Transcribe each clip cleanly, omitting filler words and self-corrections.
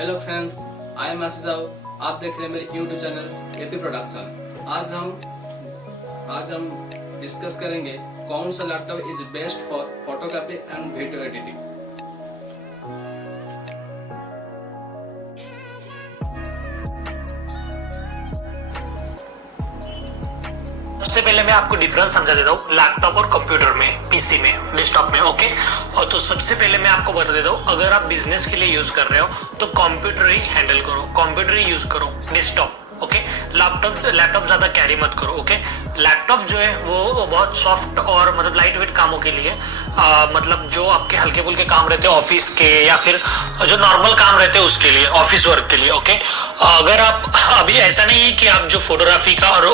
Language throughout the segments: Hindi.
हेलो फ्रेंड्स, आई एम आसिजाओ। आप देख रहे हैं मेरे यूट्यूब चैनल एपी प्रोडक्शन। आज हम डिस्कस करेंगे कौन सा laptop is best for photocopy and video editing. सबसे पहले मैं आपको डिफरेंस समझा देता हूँ लैपटॉप और कंप्यूटर में, पीसी में, डेस्कटॉप में। ओके, और तो सबसे पहले मैं आपको बता देता हूँ, अगर आप बिजनेस के लिए यूज कर रहे हो तो कंप्यूटर ही हैंडल करो, कंप्यूटर ही यूज करो, डेस्कटॉप। ओके, लैपटॉप ज्यादा कैरी मत करो। ओके, लैपटॉप जो है वो बहुत सॉफ्ट और मतलब लाइट वेट कामों के लिए, मतलब जो आपके हल्के फुल्के काम रहते हैं ऑफिस के या फिर जो नॉर्मल काम रहते हैं उसके लिए, ऑफिस वर्क के लिए। ओके, अगर आप अभी ऐसा नहीं है कि आप जो फोटोग्राफी का और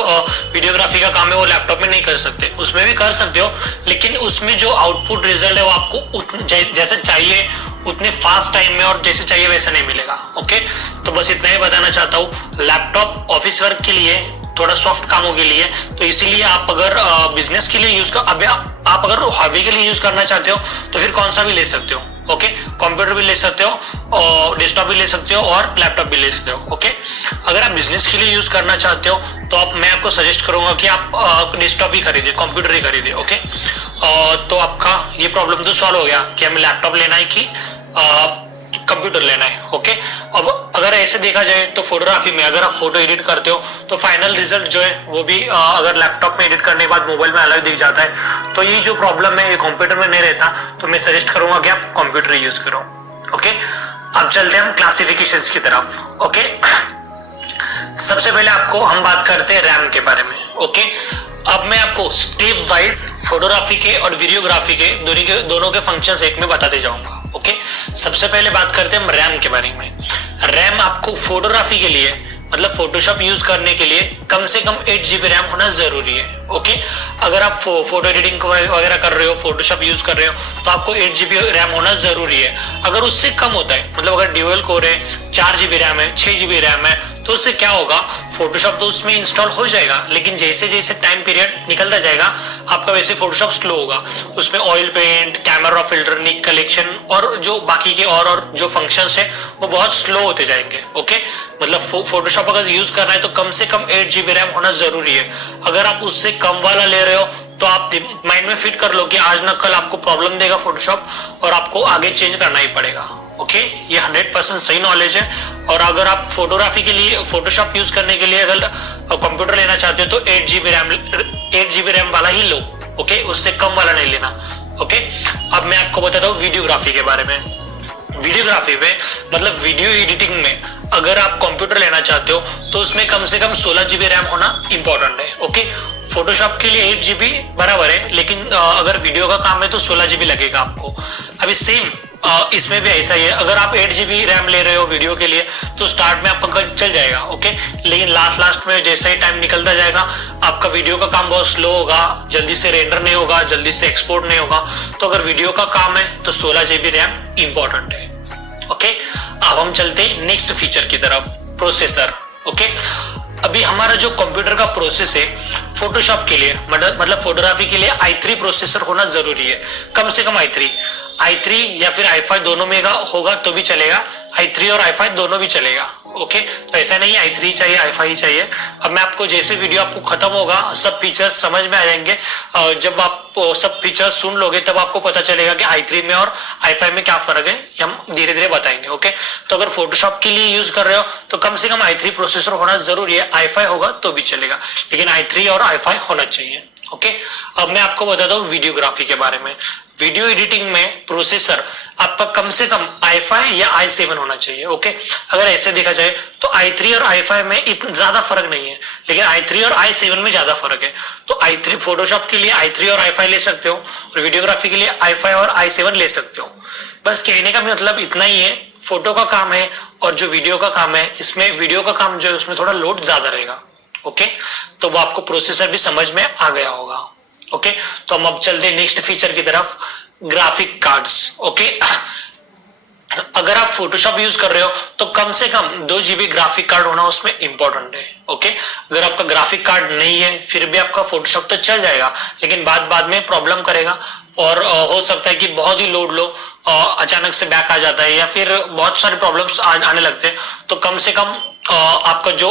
वीडियोग्राफी का काम है वो लैपटॉप में नहीं कर सकते, उसमें भी कर सकते हो, लेकिन उसमें जो आउटपुट रिजल्ट है वो आपको जैसे चाहिए उतने फास्ट टाइम में और जैसे चाहिए वैसा नहीं मिलेगा। ओके, तो बस इतना ही बताना चाहता हूँ। लैपटॉप ऑफिस वर्क के लिए, थोड़ा सॉफ्ट कामों के लिए, तो इसीलिए आप अगर बिजनेस के लिए यूज कर, अभी आप अगर हॉबी के लिए यूज करना चाहते हो तो फिर कौन सा भी ले सकते हो। ओके, कंप्यूटर भी ले सकते हो और डेस्कटॉप भी ले सकते हो और लैपटॉप भी ले सकते हो। ओके, अगर आप बिजनेस के लिए यूज करना चाहते हो तो मैं आपको सजेस्ट करूंगा कि आप डेस्कटॉप ही खरीदिए, कंप्यूटर ही खरीदिए। ओके, तो आपका ये प्रॉब्लम तो सॉल्व हो गया कि हमें लैपटॉप लेना है कि कंप्यूटर लेना है। ओके, अब अगर ऐसे देखा जाए तो फोटोग्राफी में अगर आप फोटो एडिट करते हो तो फाइनल रिजल्ट जो है वो भी अगर लैपटॉप में एडिट करने के बाद मोबाइल में अलग दिख जाता है, तो ये जो प्रॉब्लम है ये कंप्यूटर में नहीं रहता, तो मैं सजेस्ट करूंगा कि आप कंप्यूटर यूज करो। ओके, अब चलते हैं हम क्लासिफिकेशंस की तरफ। ओके, सबसे पहले आपको हम बात करते हैं रैम के बारे में। ओके, अब मैं आपको स्टेप वाइज फोटोग्राफी के और वीडियोग्राफी के दोनों के फंक्शंस एक में बताते जाऊंगा। ओके, सबसे पहले बात करते हैं हम रैम के बारे में। रैम आपको फोटोग्राफी के लिए, मतलब फोटोशॉप यूज करने के लिए कम से कम 8 GB रैम होना जरूरी है। ओके, अगर आप फोटो एडिटिंग वगैरह कर रहे हो, फोटोशॉप यूज कर रहे हो तो आपको 8 GB रैम होना जरूरी है। अगर उससे कम होता है, मतलब अगर ड्यूअल कोर है, 4 GB रैम है, 6 GB रैम है, तो उससे क्या होगा, फोटोशॉप तो उसमें इंस्टॉल हो जाएगा, लेकिन जैसे जैसे टाइम पीरियड निकलता जाएगा आपका वैसे फोटोशॉप स्लो होगा। उसमें ऑयल पेंट, कैमरा फिल्टर, निक कलेक्शन और जो बाकी के और जो फंक्शंस है वो बहुत स्लो होते जाएंगे। ओके, मतलब फोटोशॉप अगर यूज करना है तो कम से कम 8 GB रैम होना जरूरी है। अगर आप उससे कम वाला ले रहे हो तो आप माइंड में फिट कर लो कि आज न कल आपको प्रॉब्लम देगा फोटोशॉप और आपको आगे चेंज करना ही पड़ेगा। ओके, ये 100% सही नॉलेज है। और अगर आप फोटोग्राफी के लिए, फोटोशॉप यूज करने के लिए अगर कंप्यूटर लेना चाहते हो तो 8 GB रैम वाला ही लो। ओके, उससे कम वाला नहीं लेना। ओके, अब मैं आपको बताता हूँ वीडियोग्राफी के बारे में। वीडियोग्राफी में मतलब वीडियो एडिटिंग में अगर आप कंप्यूटर लेना चाहते हो तो उसमें कम से कम 16 GB रैम होना इंपॉर्टेंट है। ओके, फोटोशॉप के लिए 8 GB बराबर है, लेकिन अगर वीडियो का काम है तो 16 GB लगेगा आपको। अभी सेम इसमें भी ऐसा ही है, अगर आप 8 GB रैम ले रहे हो वीडियो के लिए तो स्टार्ट में आपका चल जाएगा। ओके, लेकिन लास्ट में जैसे ही टाइम निकलता जाएगा आपका वीडियो का काम बहुत स्लो होगा, जल्दी से रेंडर नहीं होगा, जल्दी से एक्सपोर्ट नहीं होगा। तो अगर वीडियो का काम है तो 16 GB रैम इंपॉर्टेंट है। ओके, अब हम चलते हैं नेक्स्ट फीचर की तरफ, प्रोसेसर। ओके, अभी हमारा जो कंप्यूटर का प्रोसेस है फोटोशॉप के लिए, मतलब फोटोग्राफी के लिए i3 प्रोसेसर होना जरूरी है, कम से कम i3 या फिर i5 दोनों में होगा तो भी चलेगा, i3 और i5 दोनों भी चलेगा। ओके, तो ऐसा नहीं है i3 चाहिए i5 ही चाहिए। अब मैं आपको जैसे वीडियो आपको खत्म होगा सब फीचर्स समझ में आ जाएंगे, जब आप सब फीचर्स सुन लोगे तब आपको पता चलेगा कि i3 में और i5 में क्या फर्क है, हम धीरे धीरे बताएंगे। ओके, तो अगर फोटोशॉप के लिए यूज कर रहे हो तो कम से कम i3 प्रोसेसर होना जरूरी है, i5 होगा तो भी चलेगा, लेकिन i3 और i5 होना चाहिए। ओके, अब मैं आपको बताता हूँ वीडियोग्राफी के बारे में। वीडियो एडिटिंग में प्रोसेसर आपका कम से कम i5 या i7 होना चाहिए। ओके, अगर ऐसे देखा जाए तो i3 और i5 में इतना ज्यादा फर्क नहीं है, लेकिन i3 और i7 में ज्यादा फर्क है। तो i3 फोटोशॉप के लिए i3 और i5 ले सकते हो और वीडियोग्राफी के लिए i5 और i7 ले सकते हो। बस कहने का मतलब इतना ही है, फोटो का काम है और जो वीडियो का काम है, इसमें वीडियो का काम जो है उसमें थोड़ा लोड ज्यादा रहेगा। ओके, तो वो आपको प्रोसेसर भी समझ में आ गया होगा। ओके, तो हम अब चलते हैं नेक्स्ट फीचर की तरफ, ग्राफिक कार्ड्स। ओके, अगर आप फोटोशॉप यूज कर रहे हो तो कम से कम 2 GB ग्राफिक कार्ड होना उसमें इंपॉर्टेंट है। ओके, अगर आपका ग्राफिक कार्ड नहीं है फिर भी आपका फोटोशॉप तो चल जाएगा, लेकिन बाद में प्रॉब्लम करेगा। और हो सकता है कि बहुत ही लोड लो, अचानक से बैक आ जाता है या फिर बहुत सारे प्रॉब्लम्स आने लगते हैं, तो कम से कम आपका जो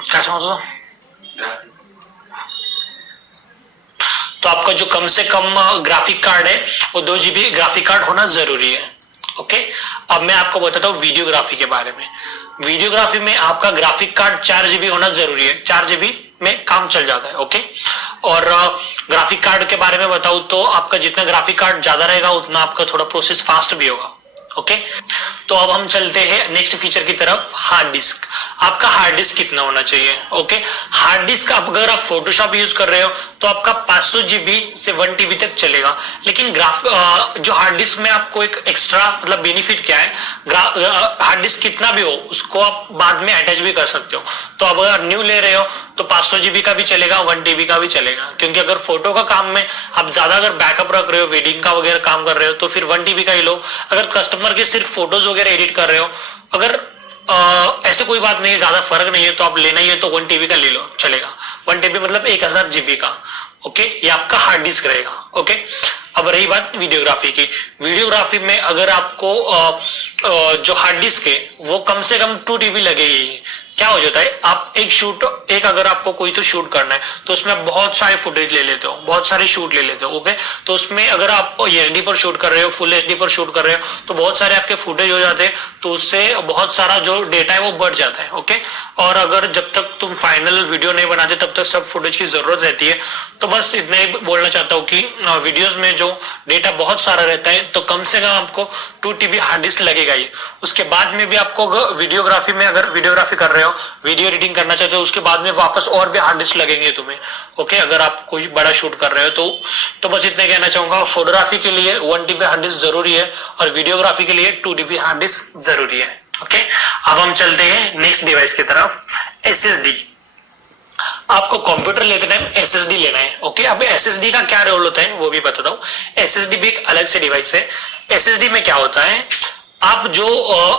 क्या समझो, तो आपका जो कम से कम ग्राफिक कार्ड है वो 2 GB ग्राफिक कार्ड होना जरूरी है। ओके, अब मैं आपको बताता हूँ वीडियोग्राफी के बारे में। वीडियोग्राफी में आपका ग्राफिक कार्ड 4 GB होना जरूरी है, 4 GB में काम चल जाता है। ओके, और ग्राफिक कार्ड के बारे में बताऊं तो आपका जितना ग्राफिक कार्ड ज्यादा रहेगा उतना आपका थोड़ा प्रोसेस फास्ट भी होगा। ओके, तो अब हम चलते हैं नेक्स्ट फीचर की तरफ, हार्ड डिस्क। आपका हार्ड डिस्क कितना होना चाहिए? ओके, हार्ड डिस्क अगर आप फोटोशॉप यूज कर रहे हो तो आपका 500 GB से 1 TB तक चलेगा। लेकिन जो हार्ड डिस्क में आपको एक एक्स्ट्रा मतलब बेनिफिट क्या है, हार्ड डिस्क कितना भी हो उसको आप बाद में अटैच भी कर सकते हो। तो अब अगर न्यू ले रहे हो तो 500 GB का भी चलेगा, 1 TB का भी चलेगा, क्योंकि अगर फोटो का काम में आप ज्यादा अगर बैकअप रख रहे हो, वेडिंग का वगैरह काम कर रहे हो तो फिर 1 TB का ही लो। अगर कस्टमर के सिर्फ फोटोज वगैरह एडिट कर रहे हो, अगर ऐसे कोई बात नहीं है, ज्यादा फर्क नहीं है, तो आप लेना ही है तो 1 TB का ले लो, चलेगा। 1 TB मतलब 1000 GB का। ओके, ये आपका हार्ड डिस्क रहेगा। ओके, अब रही बात वीडियोग्राफी की। वीडियोग्राफी में अगर आपको जो हार्ड डिस्क है वो कम से कम 2 TB लगेगी। क्या हो जाता है, आप एक अगर आपको कोई तो शूट करना है तो उसमें बहुत सारे फुटेज ले लेते हो, बहुत सारे शूट ले लेते हो। ओके, तो उसमें अगर आप एचडी पर शूट कर रहे हो, फुल एचडी पर शूट कर रहे हो तो बहुत सारे आपके फुटेज हो जाते हैं, तो उससे बहुत सारा जो डेटा है वो बढ़ जाता है। ओके, और अगर जब तक तुम फाइनल वीडियो नहीं बनाते तब तक सब फुटेज की जरूरत रहती है। तो बस इतना ही बोलना चाहता हूँ कि वीडियोज में जो डेटा बहुत सारा रहता है तो कम से कम आपको 2 TB हार्ड डिस्क लगेगा ही। उसके बाद में भी आपको वीडियोग्राफी में अगर वीडियोग्राफी कर रहे हो, वीडियो एडिटिंग करना चाहते हो, उसके बाद में वापस और भी हार्ड डिस्क लगेंगे तुम्हें। ओके, अगर आप कोई बड़ा शूट कर रहे हो तो बस इतना कहना चाहूंगा, फोटोग्राफी के लिए 1 TB हार्ड डिस्क जरूरी है और वीडियोग्राफी के लिए 2 TB हार्ड डिस्क जरूरी है। ओके, अब हम चलते हैं नेक्स्ट डिवाइस की तरफ, SSD। आपको कंप्यूटर लेते टाइम SSD लेना है। ओके, अब SSD का क्या रोल होता है वो भी बताता हूँ। SSD भी एक अलग से डिवाइस है। SSD में क्या होता है, आप जो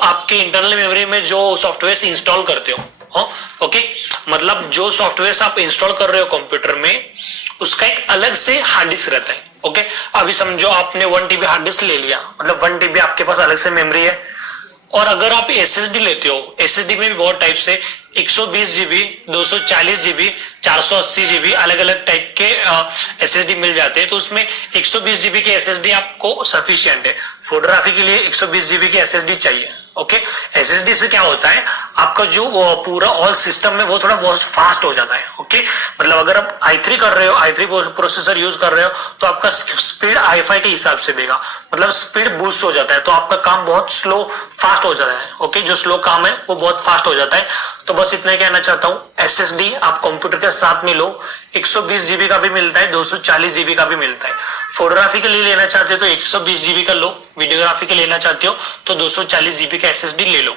आपके इंटरनल मेमोरी में जो सॉफ्टवेयर इंस्टॉल करते हो, ओके, मतलब जो सॉफ्टवेयर आप इंस्टॉल कर रहे हो कंप्यूटर में, उसका एक अलग से हार्ड डिस्क रहता है। ओके, अभी समझो आपने 1 TB हार्ड डिस्क ले लिया, मतलब 1 TB आपके पास अलग से मेमोरी है। और अगर आप SSD लेते हो, SSD में भी बहुत टाइप से 120 GB, 240 GB, 480 GB अलग अलग टाइप के SSD मिल जाते हैं। तो उसमें 120 GB के SSD आपको सफिशिएंट है। फोटोग्राफी के लिए 120 GB की SSD चाहिए। ओके, SSD से क्या होता है, आपका जो पूरा ऑल सिस्टम में वो थोड़ा बहुत फास्ट हो जाता है। ओके, मतलब अगर आप i3 कर रहे हो, i3 प्रोसेसर यूज कर रहे हो तो आपका स्पीड i5 के हिसाब से देगा, मतलब स्पीड बूस्ट हो जाता है, तो आपका काम बहुत स्लो फास्ट हो जाता है। ओके, जो स्लो काम है वो बहुत फास्ट हो जाता है। तो बस इतना ही कहना चाहता हूँ, SSD आप कंप्यूटर के साथ में लो, 120 GB का भी मिलता है, 240 GB का भी मिलता है। फोटोग्राफी के लिए लेना चाहते हो तो 120 GB का लो, वीडियोग्राफी के लेना चाहते हो तो 240 GB का SSD ले लो।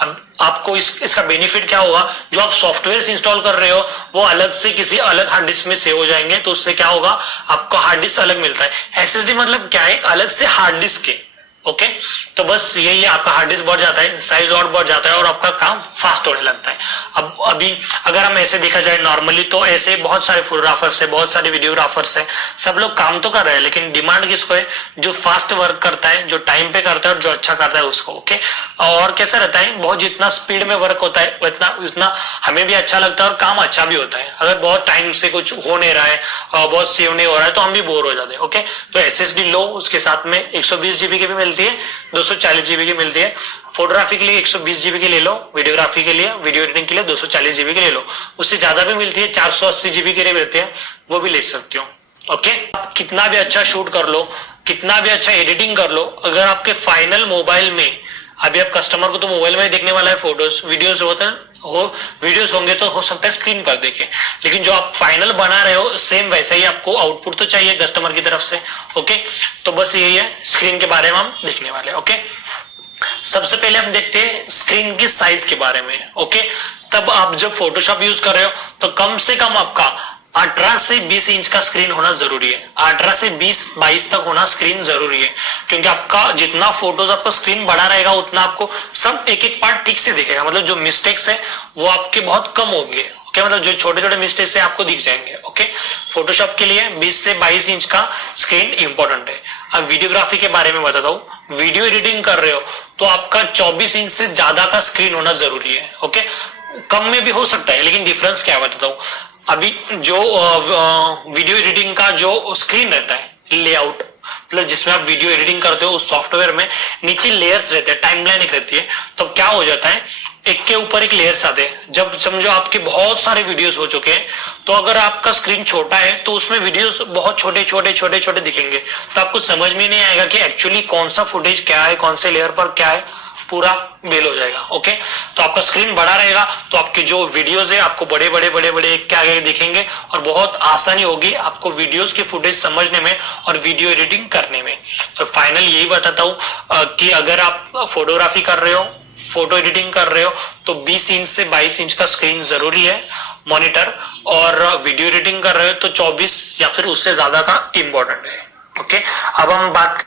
अब आपको इसका बेनिफिट क्या होगा, जो आप सॉफ्टवेयर इंस्टॉल कर रहे हो वो अलग से किसी अलग हार्ड डिस्क में सेव हो जाएंगे, तो उससे क्या होगा, आपको हार्ड डिस्क अलग मिलता है। SSD मतलब क्या है, अलग से हार्ड डिस्क है। ओके, तो बस यही है, आपका हार्ड डिस्क बढ़ जाता है, साइज और बढ़ जाता है और आपका काम फास्ट होने लगता है। अब अभी अगर हम ऐसे देखा जाए नॉर्मली तो ऐसे बहुत सारे फोटोग्राफर्स है, बहुत सारे वीडियोग्राफर्स है, सब लोग काम तो कर रहे हैं, लेकिन डिमांड किसको है, जो फास्ट वर्क करता है, जो टाइम पे करता है और जो अच्छा करता है उसको। ओके, और कैसा रहता है, बहुत जितना स्पीड में वर्क होता है उतना हमें भी अच्छा लगता है और काम अच्छा भी होता है। अगर बहुत टाइम से कुछ हो नहीं रहा है और बहुत सेव नहीं हो रहा है तो हम भी बोर हो जाते हैं। ओके, तो SSD लो, उसके साथ में 120 GB की भी मिलती है, 240 GB की मिलती है। फोटोग्राफी के लिए 120 GB की ले लो, वीडियोग्राफी के लिए, वीडियो एडिटिंग के लिए 240 GB की ले लो। उससे ज्यादा भी मिलती है, 480 GB के लिए मिलती है, वो भी ले सकते हो। ओके, आप कितना भी अच्छा शूट कर लो, कितना भी अच्छा एडिटिंग कर लो, अगर आपके फाइनल मोबाइल में, अभी आप कस्टमर को तो मोबाइल में ही देखने वाला है, फोटोज वीडियोज वीडियोस होंगे तो हो सकता है स्क्रीन पर देखे, लेकिन जो आप फाइनल बना रहे हो सेम वैसा ही आपको आउटपुट तो चाहिए कस्टमर की तरफ से। ओके, तो बस यही है, स्क्रीन के बारे में हम देखने वाले। ओके, सबसे पहले हम देखते हैं स्क्रीन की साइज के बारे में। ओके, तब आप जब फोटोशॉप यूज कर रहे हो तो कम से कम आपका 18 से 20 इंच का स्क्रीन होना जरूरी है। 18 से 22 तक होना स्क्रीन जरूरी है, क्योंकि आपका जितना फोटोज आपका स्क्रीन बड़ा रहेगा उतना आपको सब एक एक पार्ट ठीक से दिखेगा, मतलब जो मिस्टेक्स है वो आपके बहुत कम होंगे। ओके, मतलब जो छोटे छोटे मिस्टेक्स है आपको दिख जाएंगे। ओके, फोटोशॉप के लिए 20 से 22 इंच का स्क्रीन इंपॉर्टेंट है। अब वीडियोग्राफी के बारे में बताता हूँ। वीडियो एडिटिंग कर रहे हो तो आपका 24 इंच से ज्यादा का स्क्रीन होना जरूरी है। ओके, कम में भी हो सकता है, लेकिन डिफरेंस क्या बताता हूँ। अभी जो वीडियो एडिटिंग का जो स्क्रीन रहता है, लेआउट मतलब जिसमें आप वीडियो एडिटिंग करते हो उस सॉफ्टवेयर में नीचे लेयर्स रहते हैं, टाइमलाइन एक रहती है। तो क्या हो जाता है, एक के ऊपर एक लेयर्स आते हैं। जब समझो आपके बहुत सारे वीडियोस हो चुके हैं, तो अगर आपका स्क्रीन छोटा है तो उसमें वीडियोस बहुत छोटे छोटे छोटे छोटे दिखेंगे, तो आपको समझ में नहीं आएगा कि एक्चुअली कौन सा फुटेज क्या है, कौन से लेयर पर क्या है, पूरा बेल हो जाएगा। ओके, तो आपका स्क्रीन बड़ा रहेगा तो आपके जो वीडियोस है आपको बड़े बड़े बड़े बड़े क्या आगे दिखेंगे, और बहुत आसानी होगी आपको वीडियोस की फुटेज समझने में और वीडियो एडिटिंग करने में। तो फाइनल यही बताता हूँ कि अगर आप फोटोग्राफी कर रहे हो, फोटो एडिटिंग कर रहे हो, तो 20 इंच से 22 इंच का स्क्रीन जरूरी है मॉनिटर, और वीडियो एडिटिंग कर रहे हो तो 24 या फिर उससे ज्यादा का इंपॉर्टेंट है। ओके, अब हम बात